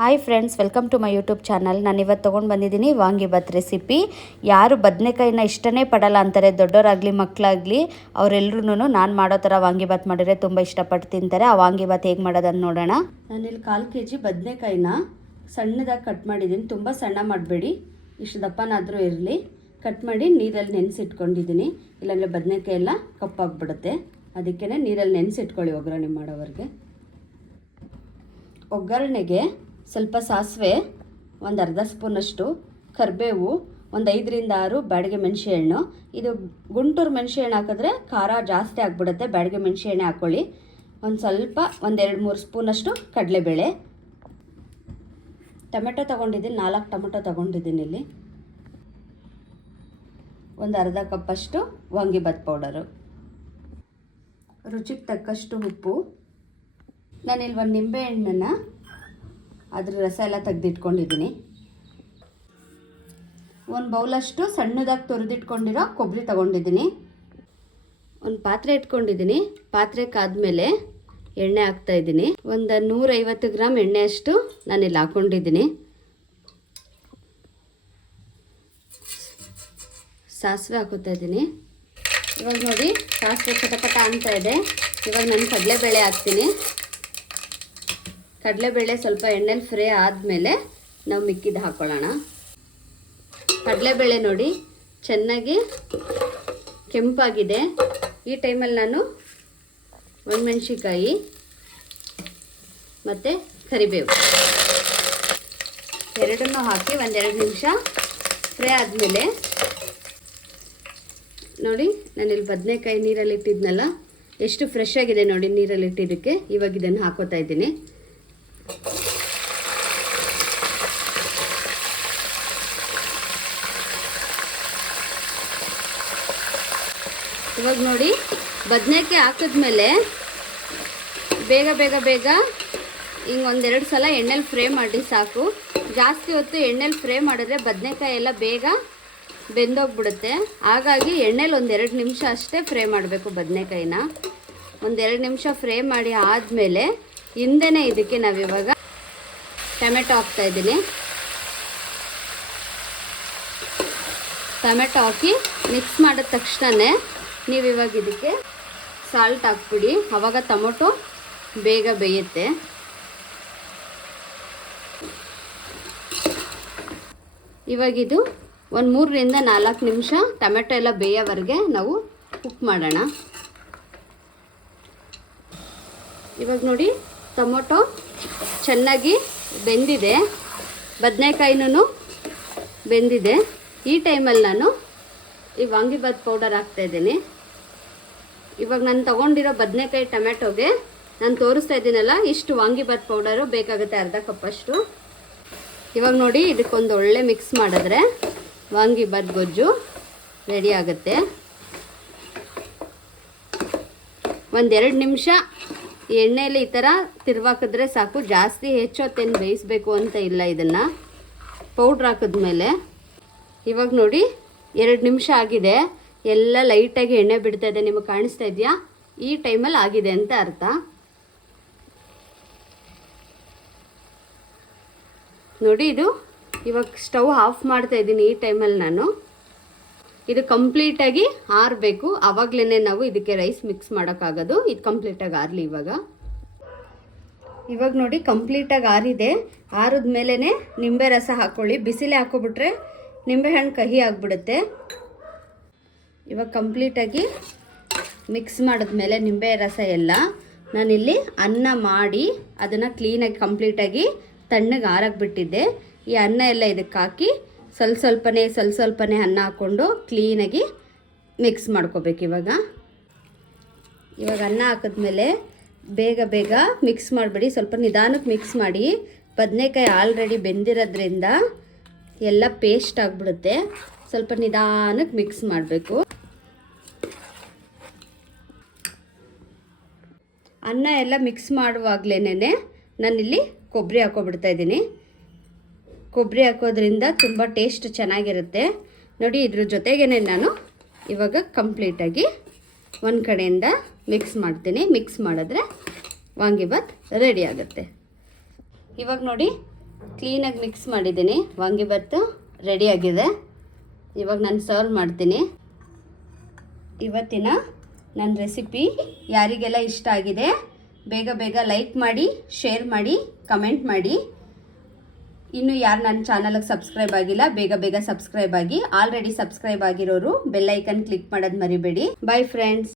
Hi friends, welcome to my YouTube channel. ನಾನು ಇವತ್ತು ತೊಗೊಂಡು ಬಂದಿದ್ದೀನಿ ವಾಂಗಿಬಾತ್ ರೆಸಿಪಿ. ಯಾರು ಬದನೆಕಾಯಿನ ಇಷ್ಟನೇ ಪಡಲ್ಲ ಅಂತಾರೆ, ದೊಡ್ಡವರಾಗಲಿ ಮಕ್ಕಳಾಗಲಿ, ಅವರೆಲ್ಲರೂ ನಾನು ಮಾಡೋ ಥರ ವಾಂಗಿಬಾತ್ ಮಾಡಿದರೆ ತುಂಬ ಇಷ್ಟಪಟ್ಟು ತಿಂತಾರೆ. ಆ ವಾಂಗಿಬಾತ್ ಹೇಗೆ ಮಾಡೋದನ್ನು ನೋಡೋಣ. ನಾನಿಲ್ಲಿ 1/4 kg ಬದನೆಕಾಯಿನ ಸಣ್ಣದಾಗಿ ಕಟ್ ಮಾಡಿದ್ದೀನಿ. ತುಂಬ ಸಣ್ಣ ಮಾಡಬೇಡಿ, ಇಷ್ಟು ದಪ್ಪನಾದರೂ ಇರಲಿ. ಕಟ್ ಮಾಡಿ ನೀರಲ್ಲಿ ನೆನೆಸಿಟ್ಕೊಂಡಿದ್ದೀನಿ, ಇಲ್ಲಾಂದರೆ ಬದನೆಕಾಯಿ ಎಲ್ಲ ಕಪ್ಪಾಗಿಬಿಡುತ್ತೆ. ಅದಕ್ಕೇ ನೀರಲ್ಲಿ ನೆನೆಸಿಟ್ಕೊಳ್ಳಿ ಒಗ್ಗರಣೆ ಮಾಡೋವರೆಗೆ. ಒಗ್ಗರಣೆಗೆ ಸ್ವಲ್ಪ ಸಾಸಿವೆ, ಒಂದು ಅರ್ಧ ಸ್ಪೂನಷ್ಟು ಕರಿಬೇವು, ಒಂದು 5 ರಿಂದ 6 ಬ್ಯಾಡಗೆ ಮೆಣಸೆ ಹಣ್ಣು. ಇದು ಗುಂಟೂರು ಮೆಣಸೆ ಹಣ್ಣು ಹಾಕಿದ್ರೆ ಖಾರ ಜಾಸ್ತಿ ಆಗಿಬಿಡುತ್ತೆ, ಬ್ಯಾಡಗೆ ಮೆಣಸೆ ಹಣ್ಣೆ ಹಾಕ್ಕೊಳ್ಳಿ. ಒಂದು ಸ್ವಲ್ಪ 1-2-3 ಸ್ಪೂನಷ್ಟು ಕಡಲೆಬೇಳೆ. ಟೊಮೆಟೊ ತೊಗೊಂಡಿದ್ದೀನಿ, 4 ಟೊಮೆಟೊ ತೊಗೊಂಡಿದ್ದೀನಿ. ಇಲ್ಲಿ ಒಂದು ಅರ್ಧ ಕಪ್ಪಷ್ಟು ವಾಂಗಿಬಾತ್ ಪೌಡರು, ರುಚಿಗೆ ತಕ್ಕಷ್ಟು ಉಪ್ಪು. ನಾನಿಲ್ಲಿ ಒಂದು ನಿಂಬೆಹಣ್ಣನ್ನು ಅದ್ರ ರಸ ಎಲ್ಲ ತೆಗೆದಿಟ್ಕೊಂಡಿದ್ದೀನಿ. ಒಂದು ಬೌಲಷ್ಟು ಸಣ್ಣದಾಗಿ ತುರಿದಿಟ್ಕೊಂಡಿರೋ ಕೊಬ್ಬರಿ ತೊಗೊಂಡಿದ್ದೀನಿ. ಒಂದು ಪಾತ್ರೆ ಇಟ್ಕೊಂಡಿದ್ದೀನಿ. ಪಾತ್ರೆ ಕಾದ್ಮೇಲೆ ಎಣ್ಣೆ ಹಾಕ್ತಾಯಿದ್ದೀನಿ. ಒಂದು 150 ಗ್ರಾಮ್ ಎಣ್ಣೆಯಷ್ಟು ನಾನಿಲ್ಲಿ ಹಾಕ್ಕೊಂಡಿದ್ದೀನಿ. ಸಾಸಿವೆ ಹಾಕೋತಾ ಇದ್ದೀನಿ. ಇವಾಗ ನೋಡಿ ಸಾಸಿವೆ ಚಟಪಟ ಅಂತ ಇದೆ. ಇವಾಗ ನಾನು ಕಡಲೆಬೇಳೆ ಹಾಕ್ತೀನಿ. ಕಡಲೆಬೇಳೆ ಸ್ವಲ್ಪ ಎಣ್ಣೆಲಿ ಫ್ರೈ ಆದಮೇಲೆ ನಾವು ಮಿಕ್ಕಿದ್ದು ಹಾಕ್ಕೊಳ್ಳೋಣ. ಕಡಲೆಬೇಳೆ ನೋಡಿ ಚೆನ್ನಾಗಿ ಕೆಂಪಾಗಿದೆ. ಈ ಟೈಮಲ್ಲಿ ನಾನು ಒಣಮೆಣ್ಸಿಕಾಯಿ ಮತ್ತು ಕರಿಬೇವು ಎರಡನ್ನೂ ಹಾಕಿ 1-2 ನಿಮಿಷ ಫ್ರೈ ಆದಮೇಲೆ ನೋಡಿ, ನಾನಿಲ್ಲಿ ಬದನೆಕಾಯಿ ನೀರಲ್ಲಿ ಇಟ್ಟಿದ್ನಲ್ಲ, ಎಷ್ಟು ಫ್ರೆಶ್ ಆಗಿದೆ ನೋಡಿ ನೀರಲ್ಲಿ ಇಟ್ಟಿದ್ದಕ್ಕೆ. ಇವಾಗ ಇದನ್ನು ಹಾಕೋತಾ ಇದ್ದೀನಿ. ಇವಾಗ ನೋಡಿ ಬದನೆಕಾಯಿ ಹಾಕಿದ್ಮೇಲೆ ಬೇಗ ಬೇಗ ಬೇಗ ಹಿಂಗೆ 1-2 ಸಲ ಎಣ್ಣೆಲಿ ಫ್ರೈ ಮಾಡಿ ಸಾಕು. ಜಾಸ್ತಿ ಹೊತ್ತು ಎಣ್ಣೆಲಿ ಫ್ರೈ ಮಾಡಿದ್ರೆ ಬದನೆಕಾಯಿ ಎಲ್ಲ ಬೇಗ ಬೆಂದೋಗ್ಬಿಡುತ್ತೆ. ಹಾಗಾಗಿ ಎಣ್ಣೆಲಿ 1-2 ನಿಮಿಷ ಅಷ್ಟೇ ಫ್ರೈ ಮಾಡಬೇಕು ಬದನೆಕಾಯಿನ. 1-2 ನಿಮಿಷ ಫ್ರೈ ಮಾಡಿ ಆದಮೇಲೆ ಹಿಂದೆನೇ ಇದಕ್ಕೆ ನಾವಿವಾಗ ಟೊಮೆಟೊ ಹಾಕ್ತಾಯಿದ್ದೀನಿ. ಟೊಮೆಟೊ ಹಾಕಿ ಮಿಕ್ಸ್ ಮಾಡಿದ ತಕ್ಷಣವೇ ನೀವು ಇವಾಗ ಇದಕ್ಕೆ ಸಾಲ್ಟ್ ಹಾಕ್ಬಿಡಿ, ಆವಾಗ ಟೊಮೊಟೊ ಬೇಗ ಬೇಯುತ್ತೆ. ಇವಾಗಿದು ಒಂದು 3 ರಿಂದ 4 ನಿಮಿಷ ಟೊಮೆಟೊ ಎಲ್ಲ ಬೇಯೋವರೆಗೆ ನಾವು ಕುಕ್ ಮಾಡೋಣ. ಇವಾಗ ನೋಡಿ ಟೊಮೊಟೊ ಚೆನ್ನಾಗಿ ಬೆಂದಿದೆ, ಬದನೆಕಾಯಿನೂ ಬೆಂದಿದೆ. ಈ ಟೈಮಲ್ಲಿ ನಾನು ಈ ವಾಂಗಿಬಾತ್ ಪೌಡರ್ ಹಾಕ್ತಾಯಿದ್ದೀನಿ. ಇವಾಗ ನಾನು ತೊಗೊಂಡಿರೋ ಬದನೆಕಾಯಿ ಟೊಮೆಟೊಗೆ ನಾನು ತೋರಿಸ್ತಾ ಇದ್ದೀನಲ್ಲ, ಇಷ್ಟು ವಾಂಗಿಬಾತ್ ಪೌಡರು ಬೇಕಾಗುತ್ತೆ, ಅರ್ಧ ಕಪ್ಪಷ್ಟು. ಇವಾಗ ನೋಡಿ ಇದಕ್ಕೊಂದು ಒಳ್ಳೆ ಮಿಕ್ಸ್ ಮಾಡಿದ್ರೆ ವಾಂಗಿಬಾತ್ ಗೊಜ್ಜು ರೆಡಿ ಆಗುತ್ತೆ. 1-2 ನಿಮಿಷ ಎಣ್ಣೆಯಲ್ಲಿ ಈ ಥರ ತಿರ್ವಾಕಿದ್ರೆ ಸಾಕು, ಜಾಸ್ತಿ ಹೆಚ್ಚೊತ್ತೇನು ಬೇಯಿಸಬೇಕು ಅಂತ ಇಲ್ಲ. ಇದನ್ನು ಪೌಡ್ರ್ ಹಾಕಿದ್ಮೇಲೆ ಇವಾಗ ನೋಡಿ 2 ನಿಮಿಷ ಆಗಿದೆ, ಎಲ್ಲ ಲೈಟಾಗಿ ಎಣ್ಣೆ ಬಿಡ್ತಾ ಇದೆ. ನಿಮಗೆ ಕಾಣಿಸ್ತಾ ಇದೆಯಾ? ಈ ಟೈಮಲ್ಲಿ ಆಗಿದೆ ಅಂತ ಅರ್ಥ. ನೋಡಿ ಇದು ಇವಾಗ ಸ್ಟವ್ ಆಫ್ ಮಾಡ್ತಾ ಇದ್ದೀನಿ. ಈ ಟೈಮಲ್ಲಿ ನಾನು ಇದು ಕಂಪ್ಲೀಟಾಗಿ ಆರಬೇಕು, ಆವಾಗಲೇ ನಾವು ಇದಕ್ಕೆ ರೈಸ್ ಮಿಕ್ಸ್ ಮಾಡೋಕ್ಕಾಗೋದು. ಇದು ಕಂಪ್ಲೀಟಾಗಿ ಆರಲಿ. ಇವಾಗ ನೋಡಿ ಕಂಪ್ಲೀಟಾಗಿ ಆರಿದೆ. ಆರಿದ ಮೇಲೇ ನಿಂಬೆ ರಸ ಹಾಕ್ಕೊಳ್ಳಿ. ಬಿಸಿಲೇ ಹಾಕ್ಕೊಬಿಟ್ರೆ ನಿಂಬೆಹಣ್ಣು ಕಹಿ ಆಗಿಬಿಡುತ್ತೆ. ಇವಾಗ ಕಂಪ್ಲೀಟಾಗಿ ಮಿಕ್ಸ್ ಮಾಡಿದ್ಮೇಲೆ ನಿಂಬೆ ರಸ ಎಲ್ಲ ನಾನಿಲ್ಲಿ ಅನ್ನ ಮಾಡಿ ಅದನ್ನು ಕ್ಲೀನಾಗಿ ಕಂಪ್ಲೀಟಾಗಿ ತಣ್ಣಗೆ ಆರಕ್ಕೆ ಬಿಟ್ಟಿದ್ದೆ. ಈ ಅನ್ನ ಎಲ್ಲ ಇದಕ್ಕೆ ಹಾಕಿ ಸ್ವಲ್ಪ ಸ್ವಲ್ಪನೇ ಅನ್ನ ಹಾಕ್ಕೊಂಡು ಕ್ಲೀನಾಗಿ ಮಿಕ್ಸ್ ಮಾಡ್ಕೋಬೇಕು. ಇವಾಗ ಅನ್ನ ಹಾಕಿದ್ಮೇಲೆ ಬೇಗ ಬೇಗ ಮಿಕ್ಸ್ ಮಾಡಿಬಿಡಿ, ಸ್ವಲ್ಪ ನಿಧಾನಕ್ಕೆ ಮಿಕ್ಸ್ ಮಾಡಿ. ಬದನೆಕಾಯಿ ಆಲ್ರೆಡಿ ಬೆಂದಿರೋದ್ರಿಂದ ಎಲ್ಲ ಪೇಸ್ಟ್ ಆಗಿಬಿಡುತ್ತೆ. ಸ್ವಲ್ಪ ನಿಧಾನಕ್ಕೆ ಮಿಕ್ಸ್ ಮಾಡಬೇಕು. ಅನ್ನ ಎಲ್ಲ ಮಿಕ್ಸ್ ಮಾಡುವಾಗಲೇ ನಾನಿಲ್ಲಿ ಕೊಬ್ಬರಿ ಹಾಕ್ಕೊಬಿಡ್ತಾ ಇದ್ದೀನಿ. ಕೊಬ್ಬರಿ ಹಾಕೋದ್ರಿಂದ ತುಂಬ ಟೇಸ್ಟ್ ಚೆನ್ನಾಗಿರುತ್ತೆ ನೋಡಿ. ಇದ್ರ ಜೊತೆಗೇ ನಾನು ಇವಾಗ ಕಂಪ್ಲೀಟಾಗಿ ಒಂದು ಕಡೆಯಿಂದ ಮಿಕ್ಸ್ ಮಾಡ್ತೀನಿ. ಮಿಕ್ಸ್ ಮಾಡಿದ್ರೆ ವಾಂಗಿಬಾತ್ ರೆಡಿ ಆಗುತ್ತೆ. ಇವಾಗ ನೋಡಿ ಕ್ಲೀನಾಗಿ ಮಿಕ್ಸ್ ಮಾಡಿದ್ದೀನಿ. ವಾಂಗಿಬಾತು ರೆಡಿಯಾಗಿದೆ. ಇವಾಗ ನಾನು ಸರ್ವ್ ಮಾಡ್ತೀನಿ. ಇವತ್ತಿನ ನನ್ನ ರೆಸಿಪಿ ಯಾರಿಗೆಲ್ಲ ಇಷ್ಟ ಆಗಿದೆ ಬೇಗ ಬೇಗ ಲೈಕ್ ಮಾಡಿ, ಶೇರ್ ಮಾಡಿ, ಕಮೆಂಟ್ ಮಾಡಿ. ಇನ್ನು ಯಾರು ನನ್ನ ಚಾನಲ್ಗೆ ಸಬ್ಸ್ಕ್ರೈಬ್ ಆಗಿಲ್ಲ ಬೇಗ ಬೇಗ ಸಬ್ಸ್ಕ್ರೈಬ್ ಆಗಿ. ಆಲ್ರೆಡಿ ಸಬ್ಸ್ಕ್ರೈಬ್ ಆಗಿರೋರು ಬೆಲ್ ಐಕನ್ ಕ್ಲಿಕ್ ಮಾಡೋದು ಮರಿಬೇಡಿ. By friends.